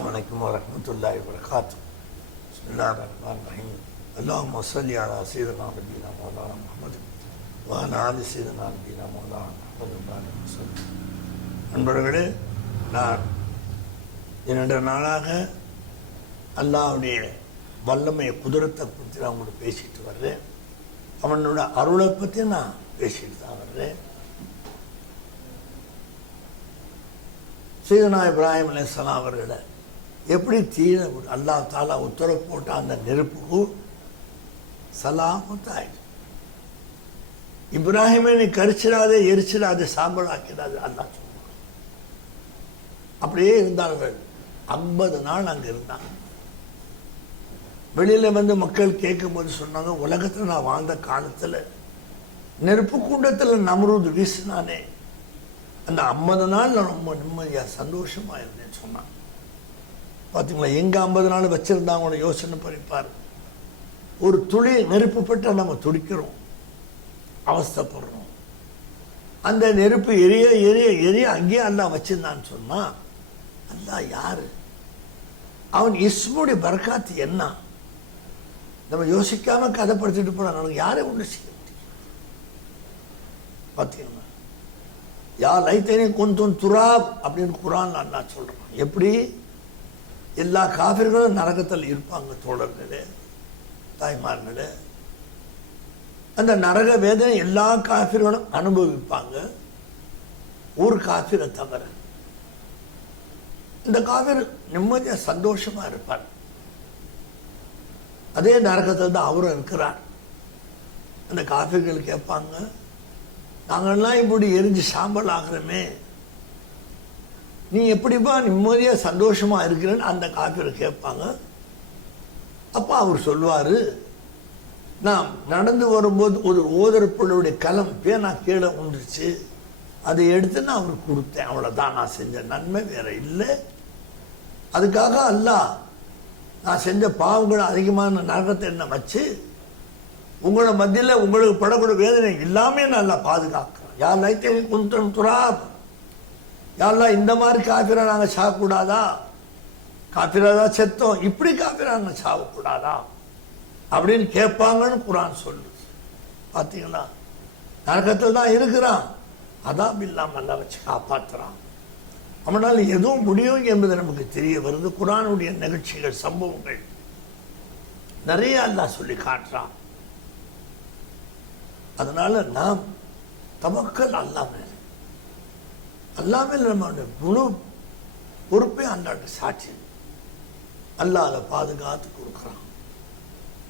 السلام عليكم ورحمة الله وبركاته. بسم الله الرحمن الرحيم. اللهم صل على سيدنا نبينا مولانا محمد وعلى آل سيدنا نبينا مولانا محمد. நண்பர்களே, நான் இரண்டு நாளாக அல்லாஹ்வுடைய வல்லமையை குதிரத்தை பற்றி நான் உங்களுக்கு பேசிட்டு வர்றேன். அவனோட அருளை பற்றி நான் பேசிட்டு தான் வர்றேன். சையதுனா இப்ராஹிம் அலைஹிஸ்ஸலாம் அவர்களை எப்படி தீர அல்லாஹ் தாலா உத்தரவு போட்ட அந்த நெருப்புக்கு சலாமத் ஆயிடுச்சு. இப்ராஹிமை நீ கரிச்சிடாதே, எரிச்சிடாதே, சாம்பல் ஆக்கிடாது அல்லாஹ் சொல்லுவாங்க. அப்படியே இருந்தார்கள். 50 நாள் அங்கே இருந்தாங்க. வெளியில் வந்து மக்கள் கேட்கும் போது சொன்னாங்க, உலகத்தில் நான் வாழ்ந்த காலத்தில் நெருப்பு கூண்டத்தில் நம்ரூத் வீசினானே, அந்த 50 நாள் நான் ரொம்ப நிம்மதியாக சந்தோஷமாக இருந்தேன்னு சொன்னான். பார்த்தீங்களா, எங்கே 50 நாள் வச்சுருந்தாங்களோட யோசனை பண்ணிப்பார். ஒரு துளி நெருப்பு பட்டால் நம்ம துடிக்கிறோம், அவஸ்தைப்படுறோம். அந்த நெருப்பு எரிய எரிய எரிய அங்கேயே அல்லாஹ் வச்சிருந்தான்னு சொன்னால், அல்லாஹ் யாரு? அவன் இஸ்முடைய பரக்காத்து என்ன? நம்ம யோசிக்காமல் கதைப்படுத்திட்டு போனால் நமக்கு யாரை ஒன்று செய்ய முடியும்? பார்த்தீங்களா, யா லைத்தனி குந்துன் துராப் அப்படின்னு குர்ஆன் அல்லாஹ் சொல்கிறான். எப்படி எல்லா காஃபிர்களும் நரகத்தில் இருப்பாங்க தோழர்களே, தாய்மார்களே. அந்த நரக வேதனை எல்லா காஃபிர்களும் அனுபவிப்பாங்க, ஒரு காஃபிரை தவிர. இந்த காஃபிர் நிம்மதியாக சந்தோஷமா இருப்பார். அதே நரகத்தில் தான் அவரும் இருக்கிறார். அந்த காஃபிர்கள் கேட்பாங்க, நாங்கள்லாம் இப்படி எரிஞ்சு சாம்பல் ஆகிறோமே, நீ எப்படிப்பா நிம்மதியாக சந்தோஷமாக இருக்கிறேன்னு அந்த காஃபிரை கேட்பாங்க. அப்போ அவர் சொல்வார், நான் நடந்து வரும்போது ஒரு ஓதரப்புடைய கலம் பேனா கீழே உண்டுச்சு, அதை எடுத்து நான் அவருக்கு கொடுத்தேன், அவ்வளோதான் நான் செஞ்ச நன்மை, வேற இல்லை. அதுக்காக அல்லாஹ் நான் செஞ்ச பாவங்களை அதிகமான நரகத்தை என்ன வச்சு உங்களோட மத்தியில் உங்களுக்கு படக்கூடிய வேதனை எல்லாமே நல்லா பாதுகாக்கிறோம். யார் லைத்தே குந்தன் துராப், யாரெல்லாம் இந்த மாதிரி காஃபிரா நாங்கள் சாகக்கூடாதா? காஃபிரா தான் செத்தோம், இப்படி காஃபிரா நாங்கள் சாகக்கூடாதா அப்படின்னு கேட்பாங்கன்னு குர்ஆன் சொல்லுது. பார்த்தீங்களா, நரகத்தில் தான் இருக்கிறான், அதான் இல்லாமல் நல்லா வச்சு காப்பாற்றுறான். அவனால் எதுவும் முடியும் என்பது நமக்கு தெரிய வருது. குர்ஆனுடைய நிகழ்ச்சிகள், சம்பவங்கள் நிறைய அல்லாஹ் சொல்லி காட்டுறான். அதனால நாம் தவக்கல் அல்லாம நம்மளுடைய முழு பொறுப்பை அல்லாட்ட சாட்சி. அல்லாஹ் அதை பாதுகாத்து கொடுக்குறான்.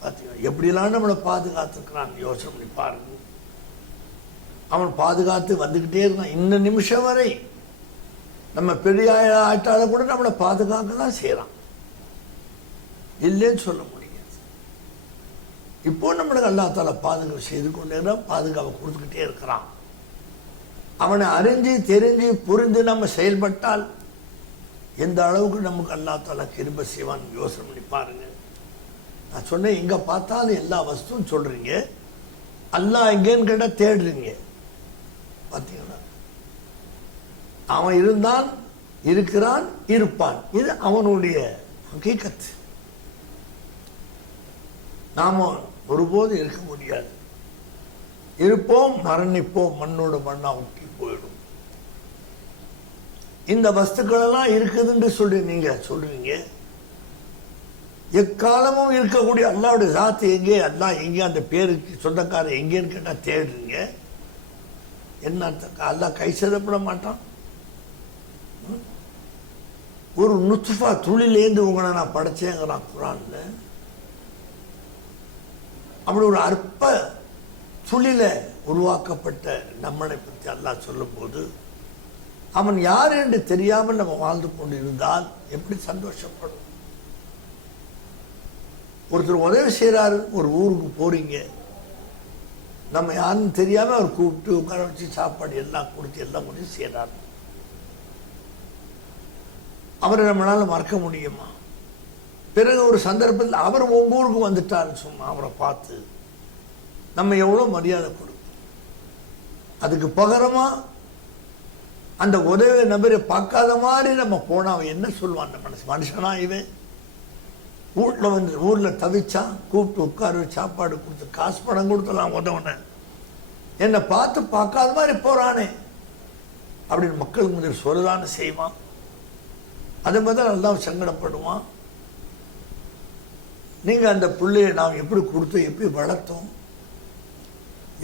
பார்த்தீங்கன்னா எப்படிலாம் நம்மளை பாதுகாத்துக்கிறான் யோசனை பண்ணி பாருங்க. அவன் பாதுகாத்து வந்துக்கிட்டே இருக்கான். இந்த நிமிஷம் வரை நம்ம பெரிய ஆட்டால கூட நம்மளை பாதுகாக்க தான் செய்யறான், இல்லைன்னு சொல்ல முடியாது. இப்போ நம்மளுக்கு அல்லாஹ் தஆலா பாதுகாப்பு செய்து கொண்டே பாதுகாப்பு கொடுத்துக்கிட்டே இருக்கிறான். அவனை அறிஞ்சு தெரிஞ்சு புரிந்து நம்ம செயல்பட்டால் எந்த அளவுக்கு நமக்கு அல்லாஹ் தஆலா கிருபை செய்வான் யோசனை பண்ணி பாருங்க. நான் சொன்னேன், எங்க பார்த்தாலும் எல்லா வஸ்துவும் சொல்றீங்க, அல்லாஹ் எங்கேன்னு கேட்டால் தேடுறீங்க. பார்த்தீங்களா, அவன் இருந்தான், இருக்கிறான், இருப்பான். இது அவனுடைய ஹகீகத். நாம ஒருபோது இருக்க முடியாது. இருப்போம், மரணிப்போம், மண்ணோட மண்ணா ஒட்டி போயிடும். இந்த வஸ்துக்கள் எல்லாம் இருக்குதுன்னு சொல்லி நீங்க சொல்றீங்க. எக்காலமும் இருக்கக்கூடிய அல்லாஹ்வுடைய ஜாத் எங்கே, அல்லாஹ் எங்கே, அந்த பேருக்கு சொந்தக்காரர் எங்கேன்னு கேட்டா தேடுறீங்க. என்ன அர்த்தம்? அல்லாஹ் கை சேதப்பட மாட்டான். ஒரு நுத்ஃபா துளிலேந்து உங்களை நான் படைச்சேங்கிறான் குர்ஆன்ல. அப்படி ஒரு அற்ப துளில உருவாக்கப்பட்ட நம்மளை பற்றி அல்லாஹ் சொல்லும் போது, அவன் யார் என்று தெரியாமல் நம்ம வாழ்ந்து கொண்டு இருந்தால் எப்படி சந்தோஷப்படும்? ஒருத்தர் உதவி செய்யறாரு, ஒரு ஊருக்கு போறீங்க, நம்ம யாருன்னு தெரியாம அவர் கூப்பிட்டு உட்கார வச்சு சாப்பாடு எல்லாம் கொடுத்து எல்லாம் உதவி செய்யறாரு. அவரை நம்மளால மறக்க முடியுமா? பிறகு ஒரு சந்தர்ப்பத்தில் அவர் உங்க ஊருக்கு வந்துட்டாருன்னு சொன்னா அவரை பார்த்து நம்ம எவ்வளவு மரியாதை கொடுப்போம். அதுக்கு பகரமா அந்த உதவி நபரை பார்க்காத மாதிரி நம்ம போனா அவன் என்ன சொல்லுவான்? அந்த மனுஷனா இவன் ஊர்ல தவிச்சான், கூப்பிட்டு உட்காரு, சாப்பாடு கொடுத்து காசு பணம் கொடுத்தலாம் உதவுன, என்னை பார்த்து பார்க்காத மாதிரி போறானே அப்படின்னு மக்களுக்கு முதல் சொல்லலான்னு செய்வான். அதே மாதிரி நல்லா சங்கடப்படுவான். நீங்க அந்த பிள்ளையை நாம் எப்படி கொடுத்தோம், எப்படி வளர்த்தோம்,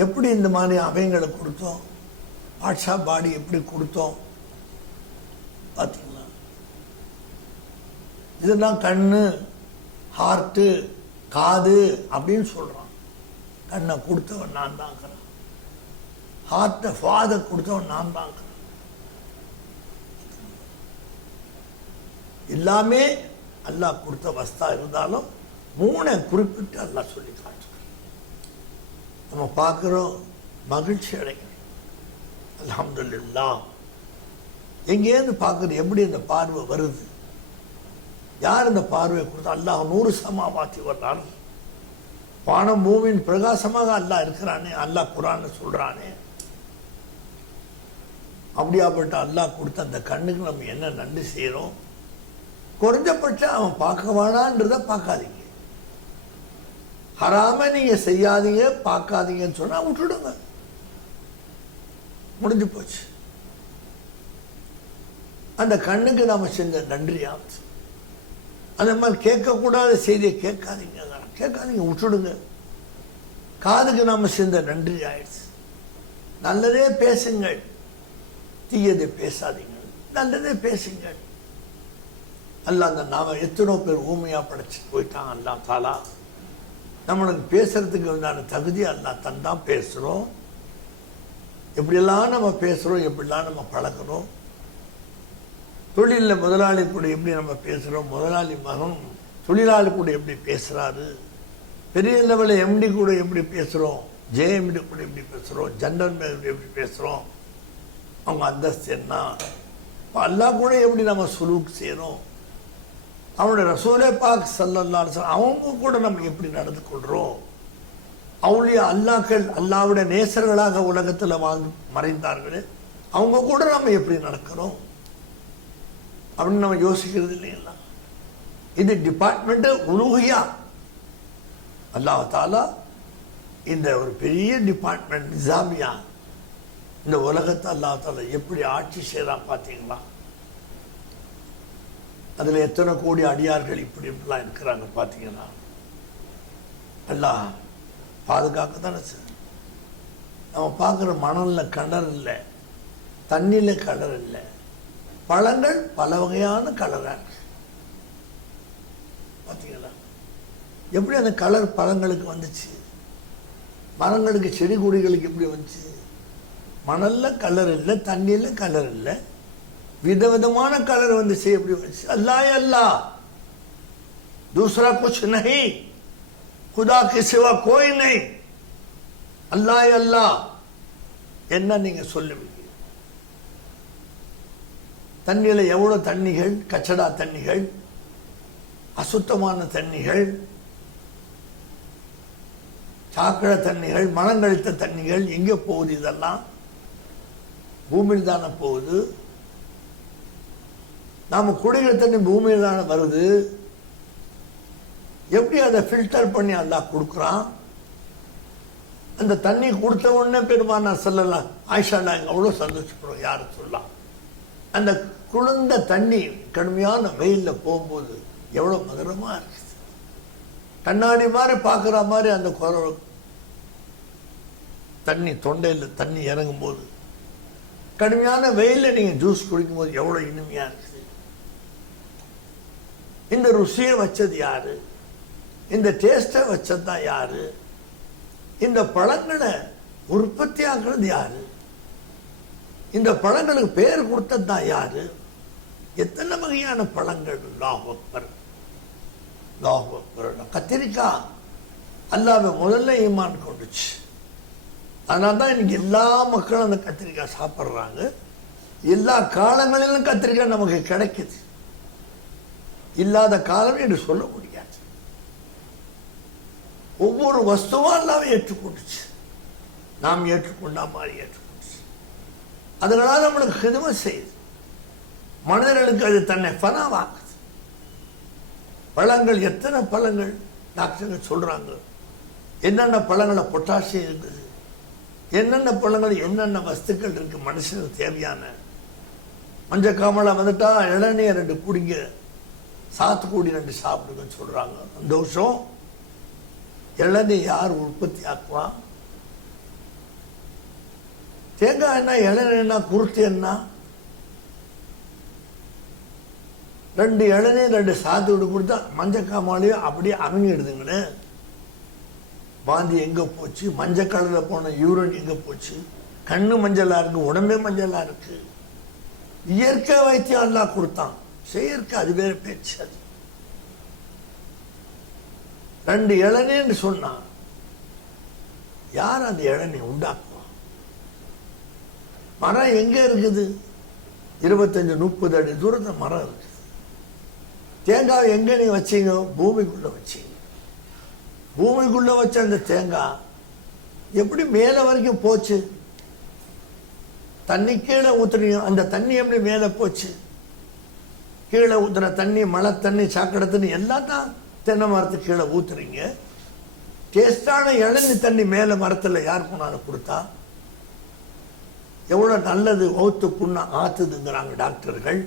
எப்படி இந்த மாதிரி அவைங்களை கொடுத்தோம், பாட்ஷா பாடி எப்படி கொடுத்தோம் பார்த்தீங்களா? இதெல்லாம் கண்ணு, ஹார்ட்டு, காது அப்படின்னு சொல்றான். கண்ணை கொடுத்தவன் நான் தாங்கிறான், ஹார்ட்டை ஃபாதை கொடுத்தவன் நான் தாங்கிறான். எல்லாமே அல்லாஹ் கொடுத்த வஸ்தா இருந்தாலும் 3 குறிப்பிட்டு அல்லாஹ் சொல்லி காட்டுறான். நம்ம பார்க்கிறோம், மகிழ்ச்சி அடைகிறோம். அல்ஹம்துலில்லாஹ். எங்கேருந்து பார்க்குறது? எப்படி இந்த பார்வை வருது? யார் இந்த பார்வையை கொடுத்தா? அல்லாஹ் 100 சமாவாத்தி வர்றான். வானம் பூமியின் பிரகாசமாக அல்லாஹ் இருக்கிறானே, அல்லாஹ் குர்ஆன்ல சொல்றானே. அப்படியாப்பட்ட அல்லாஹ் கொடுத்த அந்த கண்ணுக்கு நம்ம என்ன நன்றி செய்யறோம்? குறைஞ்சபட்சம் அவன் பார்க்க வேணான்றத பார்க்காதீங்க. ஹராம நீங்க செய்யாதீங்க, பார்க்காதீங்கன்னு சொன்னா விட்டுடுங்க, முடிஞ்சு போச்சு. அந்த கண்ணுக்கு நாம செஞ்ச நன்றியாச்சு. அந்த மாதிரி கேட்கக்கூடாத செய்தியை கேட்காதீங்க, விட்டுடுங்க. காதுக்கு நாம செஞ்ச நன்றி ஆயிடுச்சு. நல்லதே பேசுங்கள், தீயதை பேசாதீங்க, நல்லதே பேசுங்கள். அல்லாஹ் அந்த நாம எத்தனோ பேர் ஊமையா படைச்சு போயிட்டான். அல்லாஹ் தாலா நம்மளுக்கு பேசுறதுக்கு உண்டான தகுதி அல்லாஹ் தந்தான் பேசுறோம். எப்படியெல்லாம் நம்ம பேசுறோம், எப்படிலாம் நம்ம பழக்கிறோம். தொழிலில் முதலாளி கூட எப்படி நம்ம பேசுறோம், முதலாளி மகன் தொழிலாளி கூட எப்படி பேசுறாரு, பெரிய லெவலில் எம்டி கூட எப்படி பேசுறோம், ஜேஎம்டி கூட எப்படி பேசுறோம், ஜெனரல் மேனேஜர் எப்படி பேசுறோம், அவங்க அந்தஸ்து என்ன, அல்லாஹ் கூட எப்படி நம்ம சுலூக் செய்யறோம், அவனுடைய ரசூலே பாக் ஸல்லல்லாஹு அலைஹி வஸல்லம் அவங்க கூட நம்ம எப்படி நடந்து கொள்றோம், அவளுடைய அல்லாக்கள் அல்லாவுடைய நேசர்களாக உலகத்தில் வாழ்ந்து மறைந்தார்களே அவங்க கூட நம்ம எப்படி நடக்கிறோம் அப்படின்னு நம்ம யோசிக்கிறது இல்லைங்களா? இது டிபார்ட்மெண்ட் உலூஹியா. அல்லாஹ் தாலா இந்த ஒரு பெரிய டிபார்ட்மெண்ட் நிசாமியா இந்த உலகத்தை அல்லாஹ் தாலா எப்படி ஆட்சி செய்யறான் பார்த்தீங்களா? அதுல எத்தனை கோடி அடியார்கள் இப்படி இப்படிலாம் இருக்கிறாங்க பார்த்தீங்கன்னா. அல்லாஹ் பாதுகாக்க தானே சார். நம்ம பார்க்குற மணல்ல கலர் இல்லை, தண்ணியில கலர் இல்லை, பழங்கள் பல வகையான கலராக இருக்கு பார்த்தீங்களா? எப்படி அந்த கலர் பழங்களுக்கு வந்துச்சு, மரங்களுக்கு செடி கொடிகளுக்கு எப்படி வந்துச்சு? மணல்ல கலர் இல்லை, தண்ணியில கலர் இல்லை, விதவிதமான கலர் வந்துச்சு. எப்படி வந்துச்சு? அல்லாஹ் அல்லாஹ், दूसरा कुछ नहीं, खुदा के सिवा कोई नहीं, அல்லாஹ் அல்லாஹ். என்ன நீங்க சொல்லுவீங்க? தண்ணியில எவ்வளவு தண்ணிகள், கச்சடா தண்ணிகள், அசுத்தமான தண்ணிகள், சாக்கடை தண்ணிகள், மனங்கழித்த தண்ணிகள் எங்கே போகுது? இதெல்லாம் பூமியில் தானே போகுது. நாம குடிக்கிற தண்ணி பூமியில் தானே வருது. எப்படி அதை ஃபில்டர் பண்ணி அல்லாஹ் கொடுக்குறான்? அந்த தண்ணி கொடுத்த உடனே பெருமானா சொல்லலாம், ஆயிஷா நாங்கள் அவ்வளோ சந்தோஷப்படுறோம். யாரு சொல்லலாம்? அந்த குளிர்ந்த தண்ணி கடுமையான வெயிலில் போகும்போது எவ்வளோ மதுரமா இருக்குது. கண்ணாடி மாதிரி பார்க்குற மாதிரி அந்த தண்ணி தொண்டையில் தண்ணி இறங்கும் போது, கடுமையான வெயிலில் நீங்கள் ஜூஸ் குடிக்கும் போது எவ்வளோ இனிமையா இருக்குது. இந்த ருசியை வச்சது யாரு? இந்த டேஸ்டை வச்சது தான் யாரு? இந்த பழங்களை உற்பத்தி ஆக்குறது யாரு? இந்த பழங்களுக்கு பேர் கொடுத்தது தான் யாரு? எத்தனை வகையான பழங்கள்! அல்லாஹ் அக்பர், அல்லாஹ் அக்பர். கத்திரிக்காய் அல்லாஹ்வை முதல்ல ஈமான் கொண்டுச்சு. அதனால தான் இன்னைக்கு எல்லா மக்களும் அந்த கத்திரிக்காய் சாப்பிட்றாங்க. எல்லா காலங்களிலும் கத்திரிக்காய் நமக்கு கிடைக்குது. இல்லாத காலம் என்று சொல்ல முடியாது. ஒவ்வொரு வஸ்துவும் அல்லாஹ்வை ஏற்றுக்கொண்டுச்சு. நாம் ஏற்றுக்கொண்டா மாதிரி ஏற்றுக்கொண்டுச்சு. அதனால நம்மளுக்கு ஹிதமத் செய்யுது. மனிதர்களுக்கு அது தன்னை ஃபனாவாக்குது. பழங்கள், எத்தனை பழங்கள் டாக்டர்கள் சொல்றாங்க, என்னென்ன பழங்கள பொட்டாசியம் இருக்குது, என்னென்ன பழங்கள் என்னென்ன வஸ்துக்கள் இருக்கு மனுஷனுக்கு தேவையான. மஞ்சக்காமலை வந்துட்டா இளநீர் 2 குடிங்க, சாத்துக்குடி 2 சாப்பிடுங்கன்னு சொல்றாங்க. அந்த வருஷம் இளநீர் யார் உற்பத்தி ஆக்குவா? தேங்காய் என்ன, இளநீர் என்ன, குருத்து என்ன? 2 இளநீர் 2 சாத்துக்குடி கொடுத்தா மஞ்சக்காமலையும் அப்படியே அமைங்கிடுதுங்களே. வாந்தி எங்க போச்சு? மஞ்சள் கலரில் போன யூரின் எங்க போச்சு? கண்ணு மஞ்சளா இருக்கு, உடம்பே மஞ்சளா இருக்கு. இயற்கை வைத்தியம் எல்லாம் கொடுத்தான், செயற்கை அது வேற பேச்சு. அது 2 இளநீர்னு சொன்னா யார் அந்த இளநீர் உண்டாக்குவா? மரம் எங்க இருக்குது? 25-30 அடி தூரத்தில் மரம் இருக்குது. தேங்காய் எங்க நீ வச்சீங்க? பூமிக்குள்ள வச்சீங்க. பூமிக்குள்ள வச்ச அந்த தேங்காய் எப்படி மேல வரைக்கும் போச்சு? தண்ணி கீழே ஊத்துறீங்க, அந்த தண்ணி எப்படி மேல போச்சு? கீழே ஊத்துற தண்ணி, மழை தண்ணி, சாக்கடை தண்ணி எல்லாம் தான் தென்னை மரத்துக்கு கீழே ஊத்துறீங்க. டேஸ்டான இளநீர் தண்ணி மேல மரத்துல யார் போனாலும் கொடுத்தா எவ்வளவு நல்லது. ஓத்து புண்ணா ஆத்துதுங்கிறாங்க டாக்டர்கள்.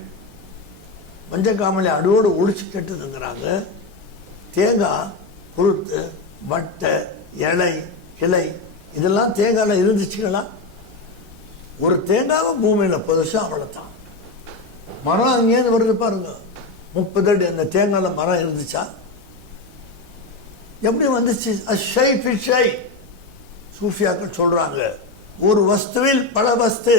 மஞ்சக்காமலை அடியோடு ஒழிச்சு கெட்டுதுங்கிறாங்க. தேங்காய் குருத்து, வட்டை, இலை, கிளை இதெல்லாம் தேங்காயில இருந்துச்சுங்களா? ஒரு தேங்காவை பூமியில புதைச்சா அவ்வளவுதான். மரம் அங்கேருந்து வருது பாருங்க, 30 அடி அந்த தேங்காயில மரம் இருந்துச்சா? எப்படி வந்துச்சு? அஷை பிஷை சூஃபியாக்கள் சொல்றாங்க, ஒரு வஸ்துவில் பல வஸ்து,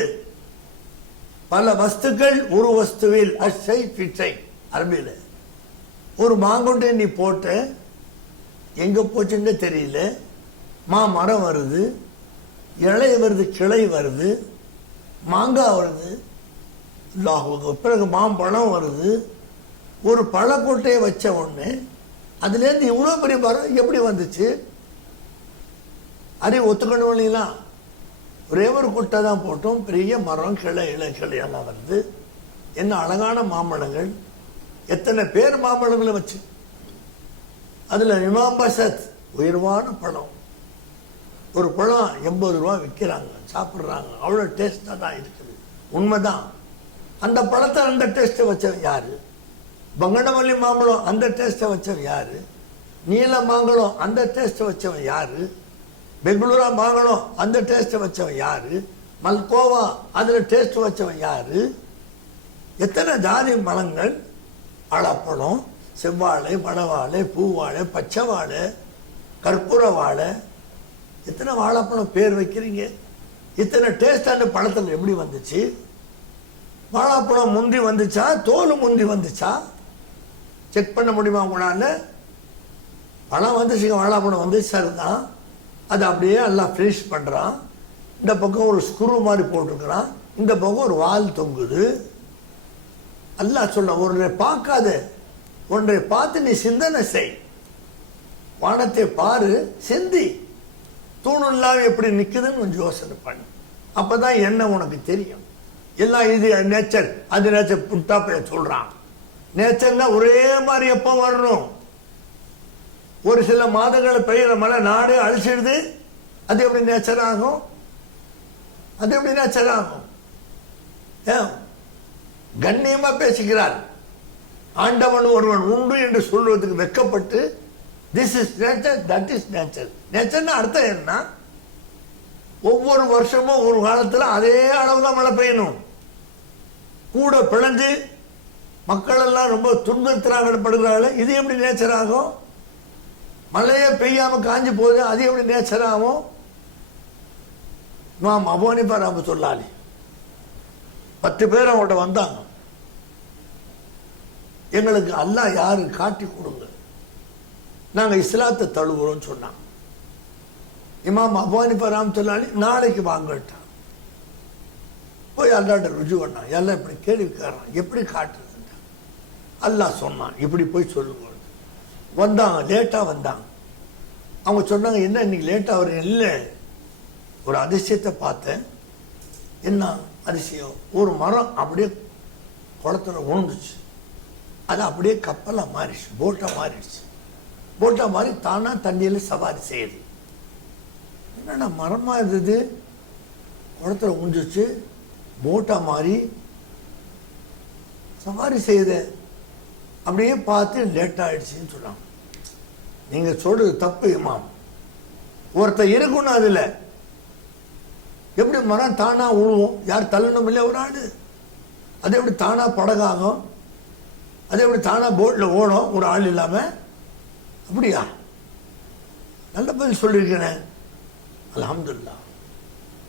பல வஸ்துக்கள் ஒரு வஸ்துவில். அஷை பிஷை அரபியில. ஒரு மாங்கொண்டை நீ போட்ட, எங்க போச்சுன்னு தெரியல. மரம் வருது, இலை வருது, கிளை வருது, மாங்காய் வருது, பிறகு மாம்பழம் வருது. ஒரு பழக்கொட்டையை வச்ச உடனே அதுலேருந்து இவ்வளோ பெரிய மரம் எப்படி வந்துச்சு? அதை ஒத்துக்கணும் இல்லைங்களா? ஒரே ஒரு குட்டை தான் போட்டோம், பெரிய மரம், கிளை, இலை, கிளையெல்லாம் வருது. என்ன அழகான மாம்பழங்கள்! எத்தனை பேர் மாம்பழங்களை வச்சு. அதுல இமாம் பசத் உயர்வான பழம். ஒரு பழம் 80 ரூபா விற்கிறாங்க, சாப்பிட்றாங்க. அவ்வளோ டேஸ்டாக தான் இருக்குது. உண்மைதான். அந்த பழத்தை அந்த டேஸ்ட்டை வச்சவன் யாரு? பங்கனமல்லி மாம்பழம் அந்த டேஸ்ட்டை வச்சவன் யாரு? நீல மாம்பழம் அந்த டேஸ்ட்டை வச்சவன் யாரு? பெங்களூரா மாம்பழம் அந்த டேஸ்ட்டை வச்சவன் யாரு? மல்கோவா அதில் டேஸ்ட் வச்சவன் யாரு? எத்தனை ஜாதி பழங்கள்! அழப்பழம், செவ்வாழை, மணவாழை, பூவாழை, பச்சை வாழை, கற்பூர வாழை, எத்தனை வாழைப்பழம் பேர் வைக்கிறீங்க? இத்தனை டேஸ்ட் அந்த பழத்தில் எப்படி வந்துச்சு? வாழைப்பழம் முந்தி வந்துச்சா, தோல் முந்தி வந்துச்சா? செக் பண்ண முடியுமா உங்களால? பழம் வந்துச்சுங்க, வாழைப்பழம் வந்து சரிதான். அது அப்படியே எல்லாம் ஃபினிஷ் பண்றான். இந்த பக்கம் ஒரு ஸ்க்ரூ மாதிரி போட்டிருக்கிறான், இந்த பக்கம் ஒரு வால் தொங்குது. அல்லாஹ் சொல்ல, ஒன்றை பார்க்காத, ஒன்றை பார்த்து நீ சிந்தனை செய். வானத்தை பாரு, சிந்தி. தூணுல்லாம எப்படி நிக்குதுன்னு கொஞ்சம் யோசனை பண்ணு. அப்பதான் என்ன உனக்கு தெரியும். எல்லாம் இது நேச்சர், அது நேச்சர் புட்டா போய் சொல்றான். நேச்சர்னா ஒரே மாதிரி எப்போ வரணும்? ஒரு சில மாதங்களை பெய்யுற மழை நாடு அழிச்சிடுது, அது எப்படி நேச்சர் ஆகும்? அது எப்படி நேச்சர் ஆகும்? கண்ணியமா பேசுகிறார். ஆண்டவன் ஒருவன் உண்டு என்று சொல்வதற்கு வெக்கப்பட்டு, this is nature, that is nature. நேச்சர்னா அர்த்தம் என்ன? ஒவ்வொரு வருஷமும் ஒரு காலத்துல அதே அளவுதான் மழை பெய்யணும். கூட பிழைஞ்சு மக்கள் எல்லாம் ரொம்ப துன்பத்திராகப்படுகிறார்கள். இது எப்படி நேச்சர் ஆகும்? மழையே பெய்யாம காஞ்சி போகுது, அது எப்படி நேச்சர் ஆகும்? நாம் அபூ ஹனீஃபா ரஹ்மத்துல்லாஹி 10 பேர் அவங்கள்ட்ட வந்தாங்க. எங்களுக்கு அல்லாஹ் யாரு காட்டி கொடுங்க, நாங்க இஸ்லாத்தை தழுவுறோம் சொன்னாங்க. இமாம் அபூ ஹனீஃபா ரஹ்மத்துல்லாஹி நாளைக்கு வாங்கட்டான். போய் அல்லாஹ்ட்ட ருஜு பண்ணான். எல்லாம் இப்படி கேள்விக்காரன், எப்படி காட்டுறது? அல்லாஹ் சொன்னான், இப்படி போய் சொல்லுங்க. வந்தாங்க, லேட்டா வந்தாங்க. அவங்க சொன்னாங்க, என்ன இன்னைக்கு லேட்டா வரும்? இல்லை, ஒரு அதிசயத்தை பார்த்தேன். என்ன அதிசயம், ஒரு மரம் அப்படியே குளத்துல விழுந்துச்சு. அது அப்படியே கப்பலாக மாறிடுச்சு, போட்டாக மாறிடுச்சு. போட்டாக மாறி தானா தண்ணியில் சவாரி செய்யுது. என்னன்னா மரமாக இருந்தது, குளத்துல விழுந்துச்சு, போட்டாக மாறி சவாரி செய்யுது. அப்படியே பார்த்து லேட் ஆயிடுச்சுன்னு சொன்னாங்க. நீங்க சொல்றது தப்பு இமாம். ஒருத்தர் இருக்கணும் அதுல. எப்படி மரம் தானா உழுவோம்? யார் தள்ளணும் இல்லை? ஒரு ஆடு. அது எப்படி தானா படகாகும்? அது எப்படி தானா போட்ல ஓடும் ஒரு ஆள் இல்லாம? அப்படியா? நல்ல பதில் சொல்லியிருக்கிறேன். அல்ஹம்துலில்லாஹ்.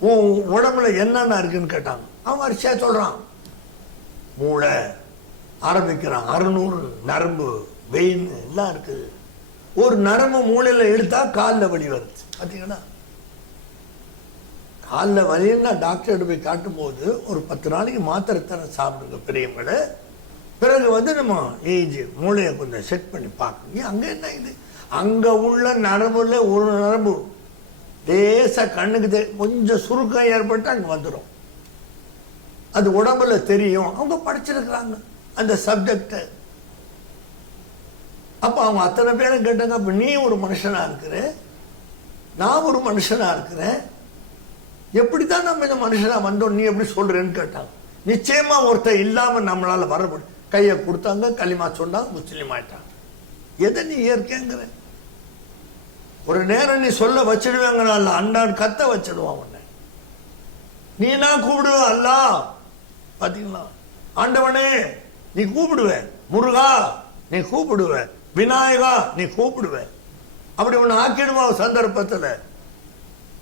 உன் உடம்புல என்னென்ன இருக்குன்னு கேட்டாங்க. அவன் வரிசையா சொல்றான். மூளை ஆரம்பிக்கிறான், 600 நரம்பு, வெயின் எல்லாம் இருக்குது. ஒரு நரம்பு மூளையில இழுத்தா காலில் வலி வருது. பார்த்தீங்கன்னா காலில் வலின்னா டாக்டர்கிட்ட போய் காட்டும் போது ஒரு 10 நாளைக்கு மாத்திரை தானே சாப்பிடுங்க பெரியவங்களை. பிறகு நம்ம ஏஜ் மூளையை கொஞ்சம் செட் பண்ணி பார்க்கணும். அங்கே என்ன இது, அங்கே உள்ள நரம்புல ஒரு நரம்பு லேசா கண்ணுக்கு கொஞ்சம் சுருக்கம் ஏற்பட்டு அங்கே வந்துடும். அது உடம்புல தெரியும். அவங்க படிச்சிருக்கிறாங்க அந்த சப்ஜெக்ட். அப்ப அவங்க அத்தனை பேரும் கேட்டாங்க, அப்ப நீ ஒரு மனுஷனா இருக்கிற, நான் ஒரு மனுஷனா இருக்கிறேன், எப்படித்தான் நம்ம இந்த மனுஷனா வந்தோம், நீ எப்படி சொல்றேன்னு கேட்டாங்க. நிச்சயமா ஒருத்தர் இல்லாம நம்மளால வர முடியும். கையை கொடுத்தாங்க, களிமா சொன்னாங்க, முஸ்லீம் ஆயிட்டாங்க. எதை நீ இயற்கைங்கிற? ஒரு நேரம் நீ சொல்ல வச்சிடுவாங்க, அண்டான் கத்த வச்சிடுவான் உன்னை. நீனா கூப்பிடுவ அல்லா. பாத்தீங்களா? ஆண்டவனே நீ கூப்பிடுவ, முருகா நீ கூப்பிடுவ, விநாயகா நீ கூப்பிடுவ. அப்படி ஒண்ணு ஆக்கிடுவா. சந்தர்ப்பத்துல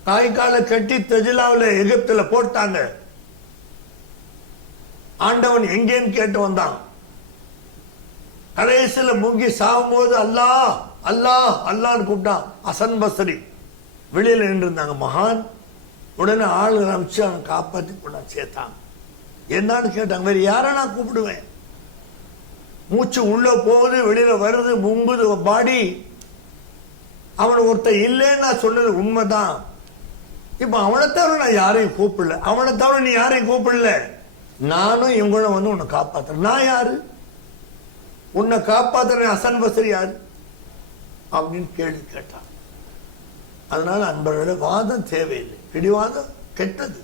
காய்கால கட்டி தெஜிலாவில் எகிப்துல போட்டாங்க. ஆண்டவன் எங்கேன்னு கேட்டு வந்தான். கடைசியில முங்கி சாகும் போது அல்லாஹ் அல்லாஹ் அல்லான்னு கூப்பிட்டான். அசன் பஸ்ரி வெளியில நின்று இருந்தாங்க மகான். உடனே ஆளுநர் அமைச்சு அவனை காப்பாற்றி கொண்டா சேர்த்தாங்க. என்னன்னு கேட்டாங்க. வேற யாரை நான் கூப்பிடுவேன்? மூச்சு உள்ள போகுது, வெளியில வருது, முங்குது பாடி. அவன் ஒருத்தர் இல்லைன்னு நான் சொன்னது உண்மைதான். இப்ப அவனை தவிர நான் யாரையும் கூப்பிடல, அவனை தவிர நீ யாரையும் கூப்பிடல. நானும் இவங்களும் உன்னை காப்பாத்துறேன். நான் யாரு? உன்னை காப்பாத்துறேன். அசன் பஸ்ரி யாரு அப்படின்னு கேள்வி கேட்டான். அதனால அன்பர்களே, வாதம் தேவையில்லை. பிடிவாதம் கெட்டது.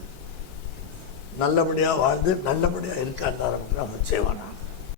நல்லபடியா வாழ்ந்து நல்லபடியா இருக்க செய்வானா.